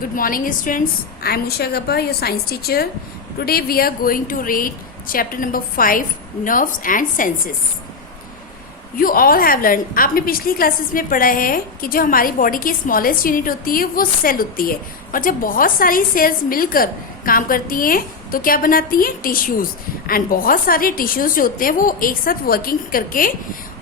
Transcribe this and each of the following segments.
Good morning, students. I am Usha Gappa, your science teacher. Today we are going to read chapter number 5, Nerves and Senses. You all have learned. आपने पिछली classes में पढ़ा है कि जो हमारी body की स्मॉलेस्ट यूनिट होती है वो सेल होती है, और जब बहुत सारी सेल्स मिलकर काम करती हैं तो क्या बनाती हैं? टिश्यूज. एंड बहुत सारे टिश्यूज जो होते हैं वो एक साथ वर्किंग करके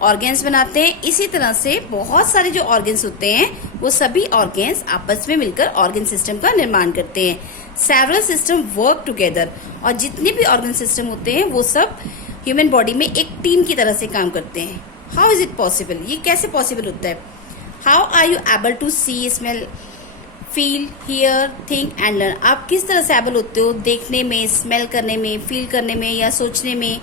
ऑर्गेन्स बनाते हैं. इसी तरह से बहुत सारे जो ऑर्गेन्स होते हैं वो सभी ऑर्गेन्स आपस में मिलकर ऑर्गन सिस्टम का निर्माण करते हैं. सेवरल सिस्टम वर्क टुगेदर, और जितने भी ऑर्गन सिस्टम होते हैं वो सब ह्यूमन बॉडी में एक टीम की तरह से काम करते हैं. How is it possible? ये कैसे पॉसिबल होता है? How are you able to see, smell, feel, hear, think and learn? आप किस तरह से एबल होते हो देखने में, स्मेल करने में, फील करने में या सोचने में?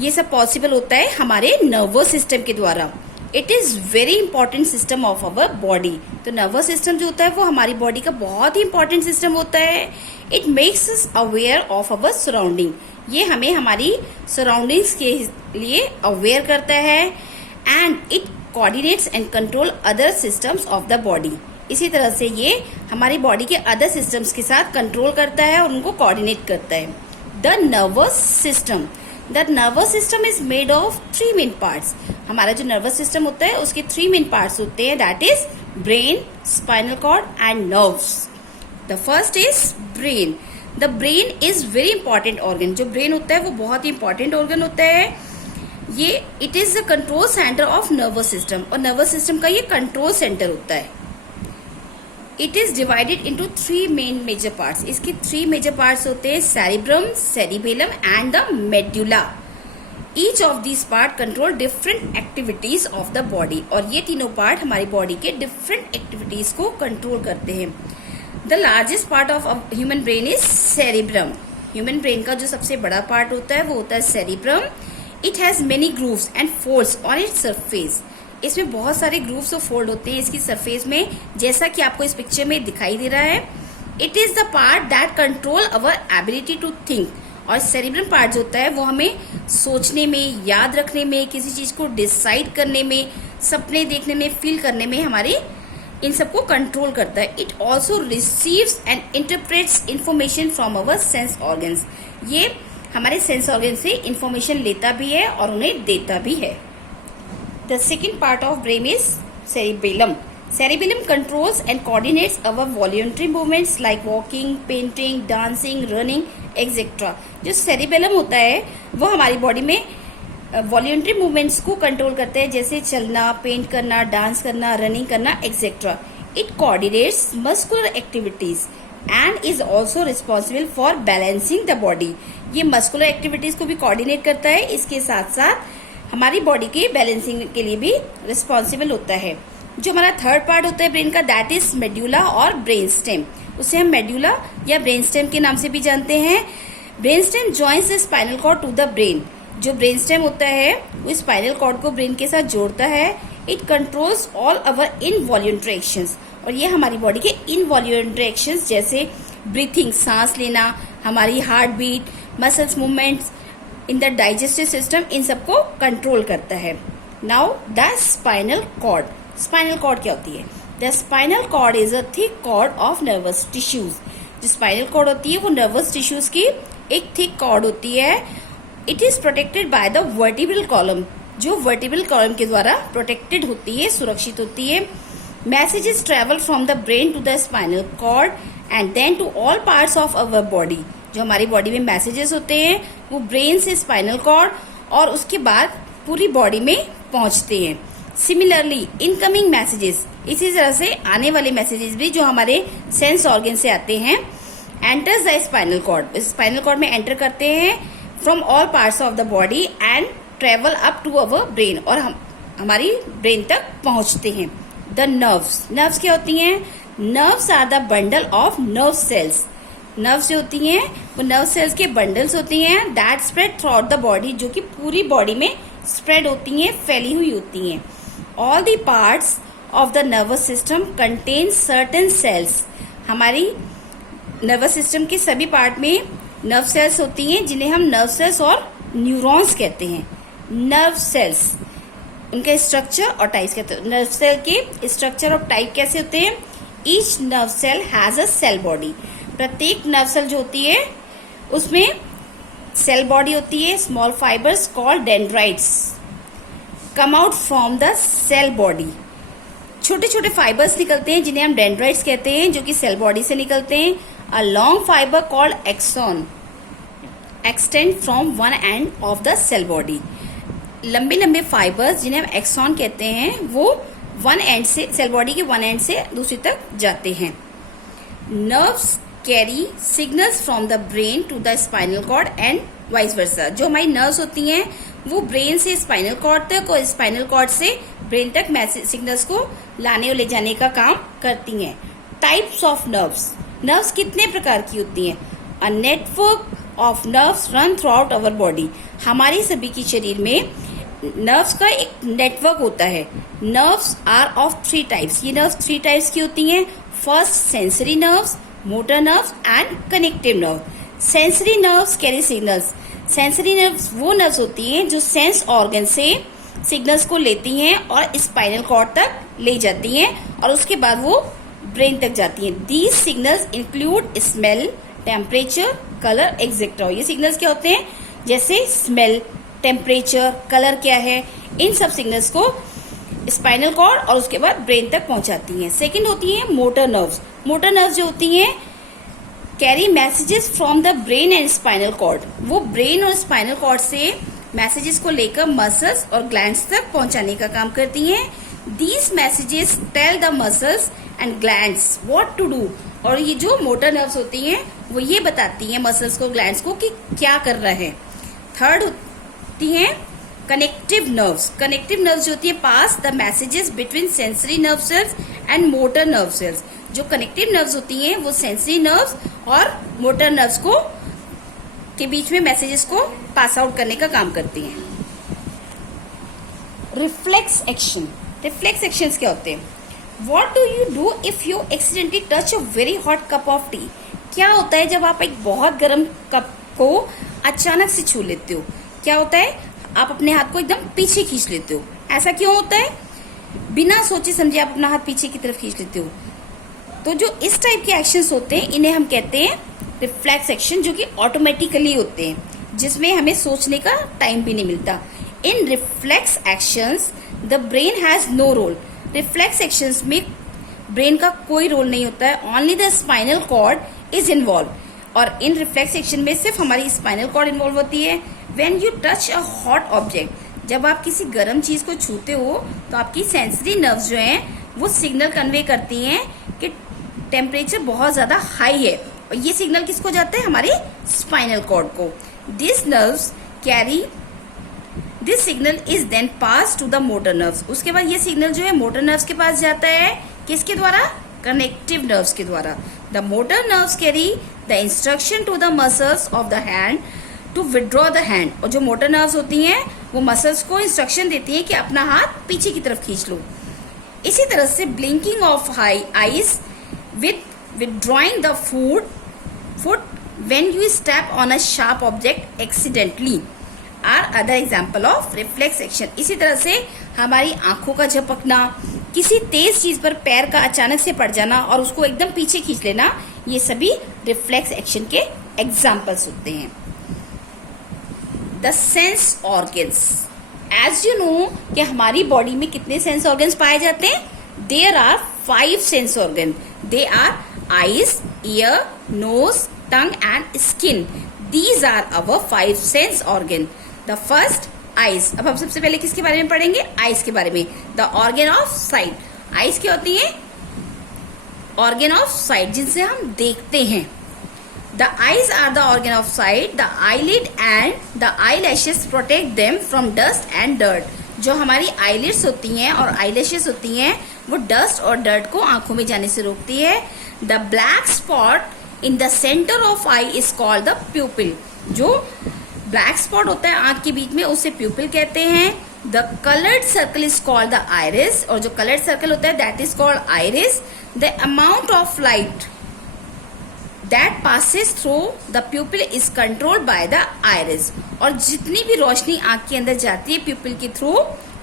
ये सब पॉसिबल होता है हमारे नर्वस सिस्टम के द्वारा. It is very important system of our body. तो नर्वस सिस्टम जो होता है वो हमारी बॉडी का बहुत ही इंपॉर्टेंट सिस्टम होता है. It makes us aware of our surrounding. ये हमें हमारी सराउंडिंग्स के लिए अवेयर करता है. And it coordinates and control other systems of the body. इसी तरह से ये हमारी बॉडी के अदर सिस्टम्स के साथ कंट्रोल करता है और उनको कोऑर्डिनेट करता है. The nervous system. The nervous system is made of 3 main parts. हमारा जो नर्वस सिस्टम होता है उसके 3 मेन पार्ट्स होते हैं. That is brain, spinal cord and nerves. The first is brain. The brain is very important organ. जो brain होता है वो बहुत ही इंपॉर्टेंट ऑर्गन होता है. ये it is the control centre of nervous system, और नर्वस सिस्टम का ये कंट्रोल सेंटर होता है. It is divided into 3 main major parts. इसके 3 मेजर पार्ट्स होते हैं cerebrum, cerebellum and the medulla. Each of this part control different activities of the body. और ये तीनों पार्ट हमारी बॉडी के डिफरेंट एक्टिविटीज को कंट्रोल करते हैं. The largest part of human brain is cerebrum. Human brain का जो सबसे बड़ा पार्ट होता है वो होता है cerebrum. It has many grooves and folds on its surface. इसमें बहुत सारे ग्रूव्स और फोल्ड होते हैं इसकी सरफेस में, जैसा कि आपको इस पिक्चर में दिखाई दे रहा है. It is the part that control our ability to think. और सेरिब्रम पार्ट जो होता है वो हमें सोचने में, याद रखने में, किसी चीज को डिसाइड करने में, सपने देखने में, फील करने में हमारी इन सबको कंट्रोल करता है. It also receives and interprets information from our sense organs. ये हमारे सेंस ऑर्गन से इंफॉर्मेशन लेता भी है और उन्हें देता भी है. The second part of brain is cerebellum. Cerebellum controls and coordinates our voluntary movements like walking, painting, dancing, running, etc. जो cerebellum होता है वो हमारी बॉडी में वॉल्यूंट्री मूवमेंट्स को कंट्रोल करते हैं, जैसे चलना, पेंट करना, डांस करना, रनिंग करना, etcetera. It coordinates muscular activities and is also responsible for balancing the body. ये मस्कुलर एक्टिविटीज को भी कोऑर्डिनेट करता है, इसके साथ साथ हमारी बॉडी के बैलेंसिंग के लिए भी रिस्पॉन्सिबल होता है. जो हमारा थर्ड पार्ट होता है ब्रेन का, दैट इज मेड्यूला और ब्रेन स्टेम. उसे हम मेड्यूला या ब्रेन स्टेम के नाम से भी जानते हैं. Brain stem joins the spinal cord to the brain. जो ब्रेन स्टेम होता है वो स्पाइनल कॉर्ड को ब्रेन के साथ जोड़ता है. It controls all our involuntary actions. और ये हमारी बॉडी के इनवॉल्यूंटरी एक्शंस जैसे ब्रीथिंग, सांस लेना, हमारी heart beat, muscles movements in the digestive system, इन सबको कंट्रोल करता है. Now the spinal cord. Spinal cord क्या होती है? The spinal cord is a thick cord of nervous tissues. जो स्पाइनल कॉर्ड होती है वो नर्वस टिश्यूज की एक थिक कॉर्ड होती है. It is protected by the vertebral column. जो वर्टिब्रल कॉलम के द्वारा प्रोटेक्टेड होती है, सुरक्षित होती है. Messages travel from the brain to the spinal cord and then to all parts of our body. जो हमारी बॉडी में मैसेजेस होते हैं वो ब्रेन से स्पाइनल कॉर्ड और उसके बाद पूरी बॉडी में पहुंचते हैं. सिमिलरली इनकमिंग मैसेजेस, इसी तरह से आने वाले मैसेजेस भी जो हमारे सेंस ऑर्गन से आते हैं, enters the spinal cord. Spinal cord में एंटर करते हैं from all parts of the body and travel up to our brain, और हमारी ब्रेन तक पहुंचते हैं. The nerves. नर्व्स क्या होती हैं? Nerves are the bundle of nerve cells. Nerves जो होती हैं वो नर्व सेल्स के बंडल्स होती हैं that spread through out the body, जो कि पूरी बॉडी में स्प्रेड होती हैं, फैली हुई होती हैं. All the parts of the nervous system contain certain cells. हमारी नर्वस सिस्टम के सभी पार्ट में नर्व सेल्स होती हैं जिन्हें हम नर्व सेल्स और न्यूरॉन्स कहते हैं. नर्व सेल्स, उनके स्ट्रक्चर और टाइप्स कहते हैं. नर्व सेल के स्ट्रक्चर और टाइप कैसे होते हैं? Each nerve cell has a cell body. प्रत्येक नर्व सेल जो होती है उसमें सेल बॉडी होती है। Small fibres called dendrites come out from the cell body. छोटे छोटे फाइबर्स निकलते हैं जिन्हें हम डेंड्राइट्स कहते हैं, जो कि सेल बॉडी से निकलते हैं। A long fibre called axon extend from one end of the cell body. लंबे लंबे फाइबर्स जिन्हें हम एक्सॉन कहते हैं वो वन एंड से, सेल बॉडी के वन एंड से दूसरी तक जाते हैं। Nerves carry signals from the brain to the spinal cord and vice versa. जो हमारी नर्व्स होती हैं वो ब्रेन से स्पाइनल कॉर्ड तक और स्पाइनल कॉर्ड से ब्रेन तक मैसेज सिग्नल्स को लाने और ले जाने का काम करती हैं। Types of nerves. नर्व्स कितने प्रकार की होती हैं? A network of nerves run through out our body. हमारे सभी के शरीर में नर्व्स का एक नेटवर्क होता है। Nerves are of 3 types. ये नर्व्स 3 टाइप्स की होती हैं। First sensory nerves, motor nerves and connective nerve. Sensory nerves carry signals. Sensory nerves वो नर्व्स होती हैं जो सेंस ऑर्गन से सिग्नल्स को लेती हैं और स्पाइनल कॉर्ड तक ले जाती हैं और उसके बाद वो ब्रेन तक जाती हैं। These signals include smell, temperature, colour etcetera. ये सिग्नल्स क्या होते हैं? जैसे स्मेल, टेम्परेचर, कलर क्या है, इन सब सिग्नल्स को स्पाइनल कॉर्ड और उसके बाद ब्रेन तक पहुंचाती हैं। सेकंड होती हैं मोटर नर्व्स। मोटर नर्व्स जो होती हैं carry messages from the brain and spinal cord. वो ब्रेन और स्पाइनल कॉर्ड से मैसेजेस को लेकर मसल्स और ग्लैंड्स तक पहुंचाने का काम करती हैं। These messages tell the muscles and glands what to do. और ये जो मोटर नर्व्स होती हैं वो ये बताती हैं मसल्स को, ग्लैंड्स को कि क्या कर रहा है। थर्ड होती हैं कनेक्टिव नर्व्स। कनेक्टिव नर्व्स जो होती है pass the messages between sensory nerve cells and motor nerve cells. जो कनेक्टिव नर्व्स होती हैं वो सेंसरी नर्व्स और मोटर नर्व्स को के बीच में मैसेजेस को पास आउट करने का काम करती हैं। Reflex action. रिफ्लेक्स एक्शंस क्या होते हैं? What do you do if you accidentally touch a very hot cup of tea? क्या होता है जब आप एक बहुत गर्म कप को अचानक से छू लेते हो? क्या होता है? आप अपने हाथ को एकदम पीछे खींच लेते हो। ऐसा क्यों होता है? बिना सोचे समझे आप अपना हाथ पीछे की तरफ खींच लेते हो। तो जो इस टाइप के एक्शंस होते हैं इन्हें हम कहते हैं रिफ्लेक्स एक्शन, जो कि ऑटोमेटिकली होते हैं, जिसमें हमें सोचने का टाइम भी नहीं मिलता। In reflex actions the brain has no role. Reflex actions में ब्रेन का कोई रोल नहीं होता है। Only the spinal cord is involve. और इन रिफ्लेक्स एक्शन में सिर्फ हमारी स्पाइनल कॉर्ड इन्वॉल्व होती है। When you touch a hot object, जब आप किसी गर्म चीज को छूते हो तो आपकी सेंसरी नर्व्स जो हैं वो सिग्नल कन्वे करती हैं कि टेम्परेचर बहुत ज्यादा हाई है, और ये सिग्नल किसको जाता है? हमारे स्पाइनल कॉर्ड को। This nerves carry this signal is then pass to the motor nerves. उसके बाद ये सिग्नल जो है मोटर नर्व्स के पास जाता है। किसके द्वारा? कनेक्टिव नर्व्स के द्वारा। The motor nerves carry the instruction to the muscles of the hand to withdraw the hand. और जो मोटर नर्व्स होती हैं वो मसल्स को इंस्ट्रक्शन देती हैं कि अपना हाथ पीछे की तरफ खींच लो। इसी तरह से blinking of eyes with withdrawing the foot when you step on a sharp object accidentally are other example of reflex action। इसी तरह से हमारी आंखों का झपकना, किसी तेज चीज पर पैर का अचानक से पड़ जाना और उसको एकदम पीछे खींच लेना, ये सभी रिफ्लेक्स एक्शन के एग्जाम्पल्स होते हैं। The sense organs. As you know कि हमारी बॉडी में कितने सेंस ऑर्गन्स पाए जाते हैं? There are 5 sense organ. They are eyes, ear, nose, tongue and skin. These are our 5 sense organ. The first eyes. अब हम सबसे पहले किसके बारे में पढ़ेंगे? eyes के बारे में। The organ of sight. eyes क्या होती है? organ of sight, जिनसे हम देखते हैं। The eyes are the organ of sight. The eyelid and the eyelashes protect them from dust and dirt. जो हमारी eyelids होती हैं और eyelashes होती हैं वो डस्ट और डर्ट को आंखों में जाने से रोकती है। The black spot in the centre of I is called the प्यूपिल। जो ब्लैक स्पॉट होता है आंख के बीच में उसे प्यूपिल कहते हैं। The coloured circle is called the iris. और जो कलर्ड सर्कल होता है that is called iris. The amount of light that passes through the प्यूपिल is controlled by the iris. और जितनी भी रोशनी आंख के अंदर जाती है प्यूपिल के थ्रू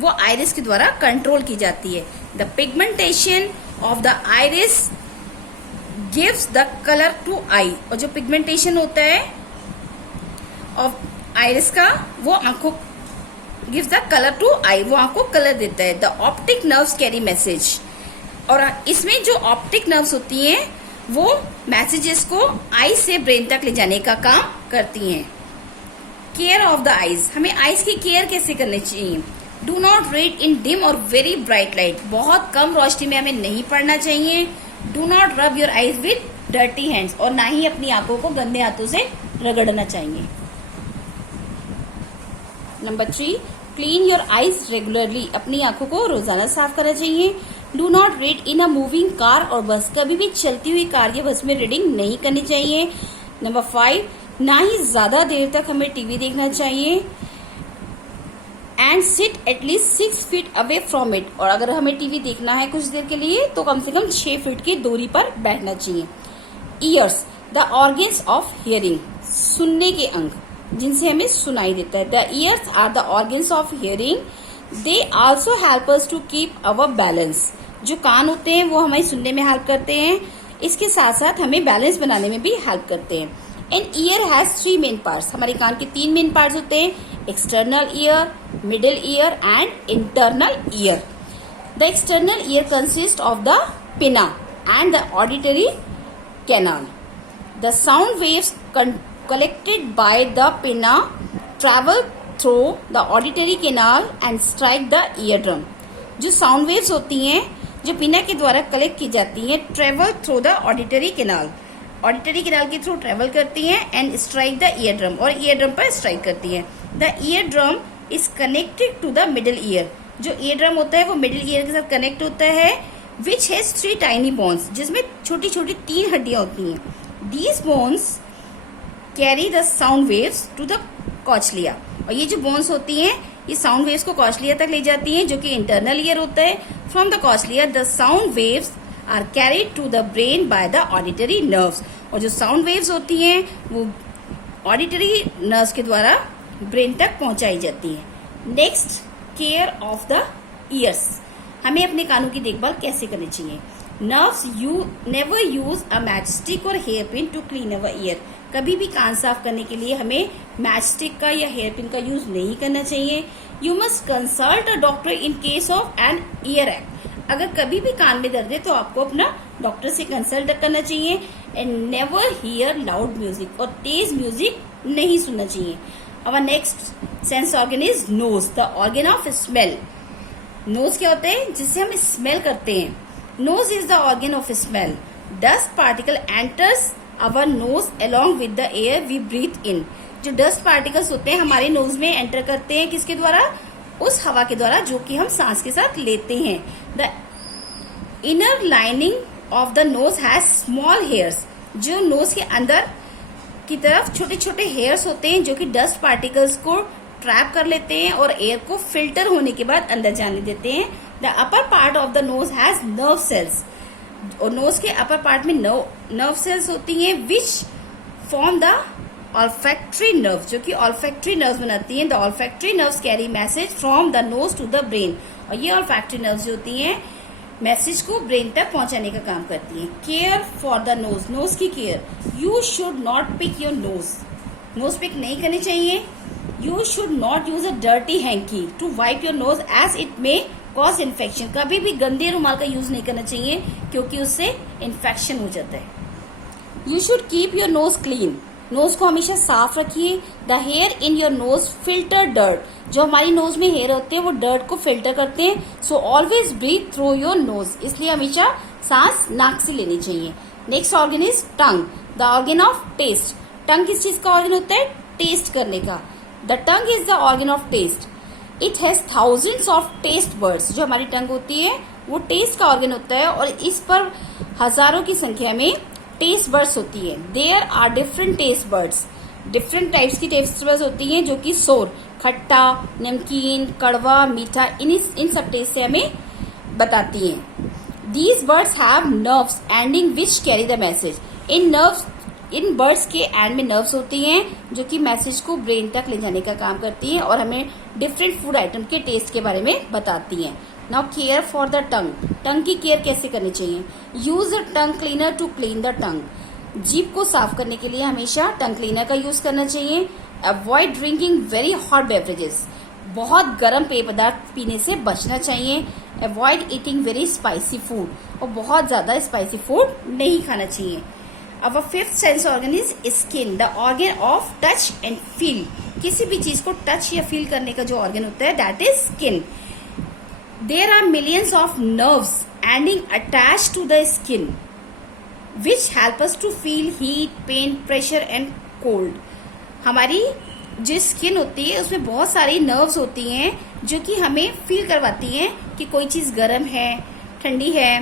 वो आइरिस के द्वारा कंट्रोल की जाती है। The pigmentation of the iris gives the colour to eye, और जो पिगमेंटेशन होता है ऑफ आइरिस का वो आंखों गिव्स द कलर टू आई, वो आंखों को कलर देता है। The optic nerves carry message, और इसमें जो ऑप्टिक नर्व्स होती हैं वो मैसेजेस को आई से ब्रेन तक ले जाने का काम करती हैं। केयर ऑफ द आईज, हमें आईज की केयर कैसे करनी चाहिए। Do not read in dim और वेरी ब्राइट लाइट, बहुत कम रोशनी में हमें नहीं पढ़ना चाहिए। Do not rub your eyes with dirty hands, और ना ही अपनी आंखों को गंदे हाथों से रगड़ना चाहिए। Number 3, clean your eyes regularly, अपनी आंखों को रोजाना साफ करना चाहिए। Do not read in a moving car और बस, कभी भी चलती हुई कार या बस में रीडिंग नहीं करनी चाहिए। नंबर 5, ना ही ज्यादा देर तक हमें टीवी देखना चाहिए। And sit at least 6 feet away from it, और अगर हमें टीवी देखना है कुछ देर के लिए तो कम से कम 6 फीट की दूरी पर बैठना चाहिए। Ears, the organs of hearing, सुनने के अंग जिनसे हमें सुनाई देता है। The ears are the organs of hearing, they also help us to keep our balance, जो कान होते हैं वो हमें सुनने में हेल्प करते हैं, इसके साथ साथ हमें बैलेंस बनाने में भी हेल्प करते हैं। An ear has 3 main parts, हमारे कान के 3 मेन पार्ट्स होते हैं, external ear, middle ear and internal ear. The external ear consist of the pinna and the auditory canal. The sound waves collected by the pinna travel through the auditory canal and strike the eardrum। जो sound waves होती हैं जो पिना के द्वारा collect की जाती हैं, travel through the auditory canal, auditory canal के थ्रू ट्रेवल करती हैं and strike the ear drum, और ईयर ड्रम पर स्ट्राइक करती हैं। The ear drum is connected to the middle ear, जो ईयर ड्रम होता है वो मिडिल ईयर के साथ कनेक्ट होता है, विच हैज 3 टाइनी बोन्स, जिसमें छोटी छोटी 3 हड्डियां होती हैं। These bones carry the sound waves to the cochlea, और ये जो बोन्स होती हैं ये साउंड वेव्स को कॉचलिया तक ले जाती हैं, जो कि इंटरनल ईयर होता है। From the cochlea the sound waves are carried to the brain by the auditory nerves, और जो साउंड वेव्स होती हैं वो ऑडिटरी नर्व्स के द्वारा ब्रेन तक पहुंचाई जाती है। Next, care of the ears, हमें अपने कानों की देखभाल कैसे करनी चाहिए। Nerves, you never use a match stick और hair pin to clean our ear, कभी भी कान साफ करने के लिए हमें मैच स्टिक का या हेयर पिन का यूज नहीं करना चाहिए। You must consult a doctor in case of an ear एक्ट, अगर कभी भी कान में दर्द है तो आपको अपना डॉक्टर से कंसल्ट करना चाहिए। And never hear loud music, और तेज म्यूजिक नहीं सुनना चाहिए। Our next sense organ is nose, the organ of smell. Nose क्या होता है, जिससे हम स्मेल करते हैं। Nose is the organ of smell. Dust particle enters our nose along with the air we breathe in, जो डस्ट पार्टिकल्स होते हैं हमारे नोज में एंटर करते हैं, किसके द्वारा, उस हवा के द्वारा जो कि हम सांस के साथ लेते हैं। The inner lining of the nose has small hairs, जो नोज के अंदर की तरफ छोटे छोटे हेयर्स होते हैं जो कि डस्ट पार्टिकल्स को ट्रैप कर लेते हैं और एयर को फिल्टर होने के बाद अंदर जाने देते हैं। The upper part of the nose has nerve cells, और नोज के अपर पार्ट में नर्व सेल्स होती हैं which form the olfactory nerve, जो कि ऑल्फैक्टरी नर्व्स बनाती हैं। The olfactory nerves carry message from the nose to the brain, और ये ऑल्फैक्टरी नर्व्स जो होती हैं मैसेज को ब्रेन तक पहुंचाने का काम करती हैं। Care for the nose, nose की care. You should not pick your nose, nose pick नहीं करनी चाहिए। You should not use a dirty hanky to wipe your nose as it may cause infection, कभी भी गंदे रुमाल का यूज नहीं करना चाहिए क्योंकि उससे इन्फेक्शन हो जाता है। You should keep your nose clean, nose को हमेशा साफ रखिए। The hair in your nose filter dirt, जो हमारी नोज में हेयर होते हैं वो डर्ट को फिल्टर करते हैं। So always breathe through your nose, इसलिए हमेशा सांस नाक से लेनी चाहिए। Next organ is tongue, the organ of taste. Tongue किस चीज का ऑर्गन होता है, टेस्ट करने का। The tongue is the organ of taste. It has thousands of taste buds, जो हमारी टंग होती है वो टेस्ट का ऑर्गन होता है और इस पर हजारों की संख्या में टेस्ट बर्ड्स होती है। There are different taste buds, different types की टेस्ट बर्ड्स होती हैं जो कि सोर, खट्टा, नमकीन, कड़वा, मीठा, इन सब टेस्ट से हमें बताती हैं। These birds have nerves ending which carry the message. In birds के एंड में नर्व्स होती हैं जो कि मैसेज को ब्रेन तक ले जाने का काम करती हैं और हमें डिफरेंट फूड आइटम के टेस्ट के बारे में बताती हैं। Now care for the tongue, tongue की केयर कैसे करनी चाहिए? Use the tongue cleaner to clean the tongue, जीभ को साफ करने के लिए हमेशा टंग क्लीनर का यूज करना चाहिए। Avoid drinking very hot beverages, बहुत गर्म पेय पदार्थ पीने से बचना चाहिए। Avoid eating very spicy food, और बहुत ज्यादा स्पाइसी फूड नहीं खाना चाहिए। Our fifth sense organ is skin, the organ of touch and feel, किसी भी चीज को टच या फील करने का जो ऑर्गन होता है that is skin. There are millions of nerves ending attach to the skin which help us to feel heat, pain, pressure and cold. हमारी जो स्किन होती है उसमें बहुत सारी नर्व्स होती हैं जो कि हमें फील करवाती हैं कि कोई चीज गर्म है, ठंडी है,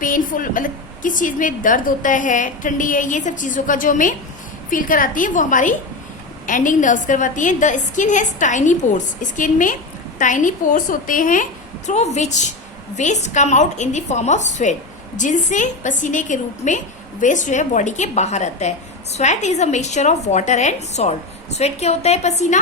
पेनफुल, मतलब किस चीज में दर्द होता है, ठंडी है, ये सब चीजों का जो हमें फील कराती है वो हमारी एंडिंग नर्व्स करवाती हैं। The skin has tiny pores, skin में टाइनी पोर्स होते हैं through which waste come out in the form of sweat, जिनसे पसीने के रूप में वेस्ट जो है बॉडी के बाहर आता है। Sweat is a mixture of water and salt, sweat क्या होता है? पसीना,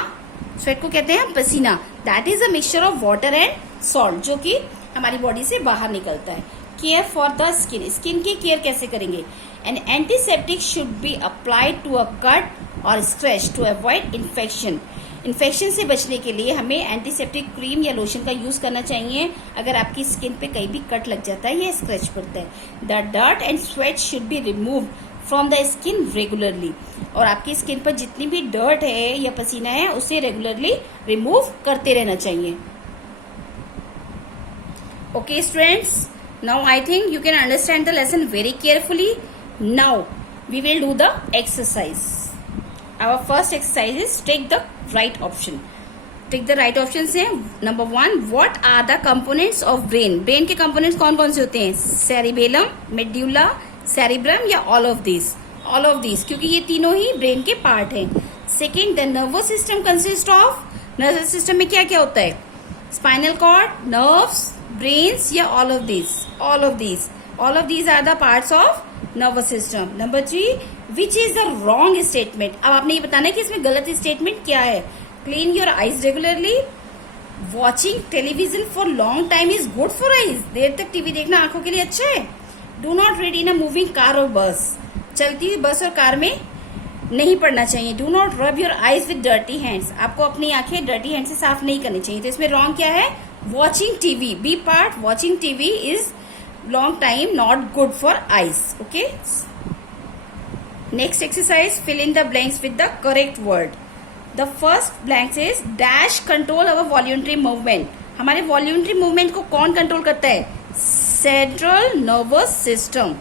स्वेट को कहते हैं पसीना। That is a mixture of water and salt, जो कि हमारी बॉडी से बाहर निकलता है। Care for the skin, skin की केयर कैसे करेंगे? An antiseptic should be applied to a cut और scratch to avoid infection, infection से बचने के लिए हमें एंटीसेप्टिक क्रीम या लोशन का यूज करना चाहिए अगर आपकी स्किन पे कहीं भी कट लग जाता है या स्क्रैच पड़ता है। The dirt and sweat should be remove from the skin regularly, और आपकी स्किन पर जितनी भी डर्ट है या पसीना है उसे रेगुलरली रिमूव करते रहना चाहिए। Okay students, now I think you can understand the lesson very carefully. Now we will do the exercise. Our first exercise is take the right option. Take the right option से number 1, what are the components of brain? Brain के components कौन कौन से होते हैं? cerebellum, medulla, cerebrum या all of these? All of these, क्योंकि ये तीनों ही brain के part हैं। Second, the nervous system consists of, nervous system में क्या क्या होता है? spinal cord, nerves, brains या all of these? All of these. All of these are the parts of nervous system. Number 3, which is the wrong statement? अब आपने ये बताना है कि इसमें गलत statement क्या है? Clean your eyes regularly. Watching television for long time is good for eyes. देर तक टीवी देखना आंखों के लिए अच्छा है. Do not read in a moving car or bus. चलती हुई बस और कार में नहीं पढ़ना चाहिए। Do not rub your eyes with dirty hands, आपको अपनी आंखें डर्टी हैंड से साफ नहीं करनी चाहिए। तो इसमें रॉन्ग क्या है? Watching TV, B part, watching TV is long time not good for eyes. Okay, next exercise, fill in the blanks with the correct word. The first blanks is dash control our voluntary movement. हमारे voluntary movement को कौन control करता है? Central nervous system.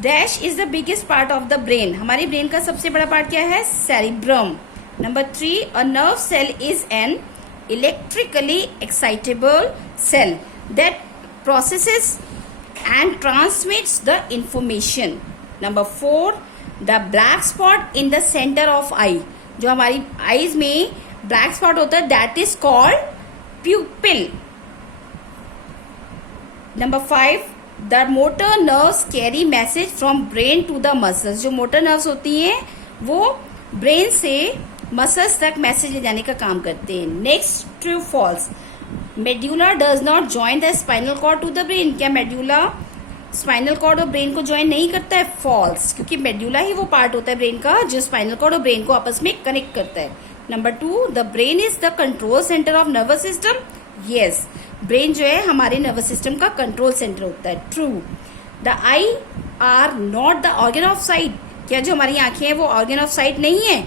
Dash is the biggest part of the brain, हमारी brain का सबसे बड़ा part क्या है? Cerebrum. Number 3, a nerve cell is an electrically excitable cell that processes and transmits the information. Number 4, the black spot in the centre of eye, जो हमारी eyes में black spot होता है that is called pupil. Number 5, the motor nerves carry message from brain to the muscles, जो motor nerves होती हैं वो brain से मसल्स तक मैसेज ले जाने का काम करते हैं। Next, true false, medulla does not join the spinal cord to the brain. क्या मेड्यूला स्पाइनल कॉर्ड और ब्रेन को ज्वाइन नहीं करता है? फॉल्स, क्योंकि मेड्यूला ही वो पार्ट होता है ब्रेन का जो स्पाइनल कॉर्ड और ब्रेन को आपस में कनेक्ट करता है। Number 2, the brain is the control centre of nervous system. Yes, brain जो है हमारे नर्वस सिस्टम का कंट्रोल सेंटर होता है। True, the I R not the organ of site. क्या जो हमारी आंखें हैं वो ऑर्गन ऑफ साइट नहीं है?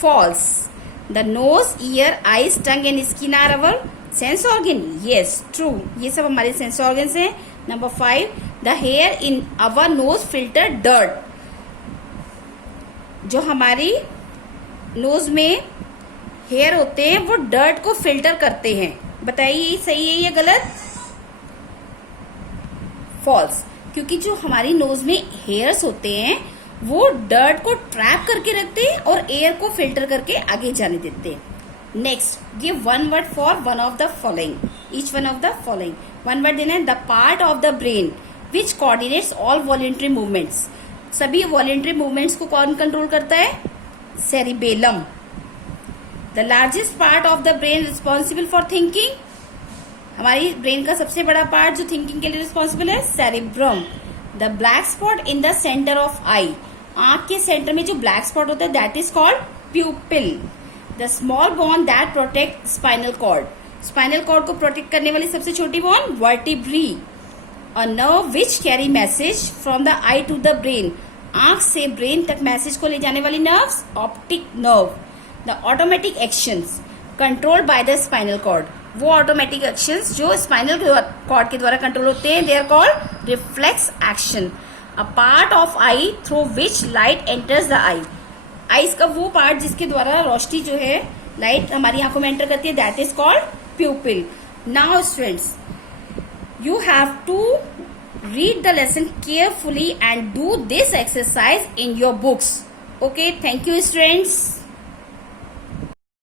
False, the nose, ear, eyes, tongue and skin are our sense organ. Yes, true, ये सब हमारे सेंस ऑर्गन्स हैं। Number 5, the hair in our nose filter dirt, जो हमारी नोज में हेयर होते हैं वो डर्ट को फिल्टर करते हैं। बताइए सही है या गलत? फॉल्स, क्योंकि जो हमारी नोज में हेयर्स होते हैं वो डर्ट को ट्रैप करके रखते हैं और एयर को फिल्टर करके आगे जाने देते हैं। Next, give one word for one of the following, each one of the following. One word देना है, the part of the brain which coordinates all voluntary movements. सभी वॉल्यूंटरी मूवमेंट्स को कौन कंट्रोल करता है? Cerebellum. The largest part of the brain responsible for thinking, हमारी brain का सबसे बड़ा पार्ट जो थिंकिंग के लिए रिस्पॉन्सिबल है, cerebrum. The black spot in the centre of eye, आंख के सेंटर में जो ब्लैक स्पॉट होता है that is called pupil. The small bone that protect spinal cord, spinal cord को प्रोटेक्ट करने वाली सबसे छोटी bone vertebrae. A nerve which carry message from the eye to the brain, आंख से ब्रेन तक मैसेज को ले जाने वाली nerves, optic nerve. The automatic actions controlled by the spinal cord, वो ऑटोमेटिक एक्शंस जो स्पाइनल कॉर्ड के द्वारा कंट्रोल होते हैं, they are called reflex action. A part of eye through which light enters the eye, eyes का वो part जिसके द्वारा रोशनी जो है लाइट हमारी आंखों में एंटर करती है, that is called प्यूपिल। Now students, you have to read the lesson carefully and do this exercise in your books. Okay, thank you students.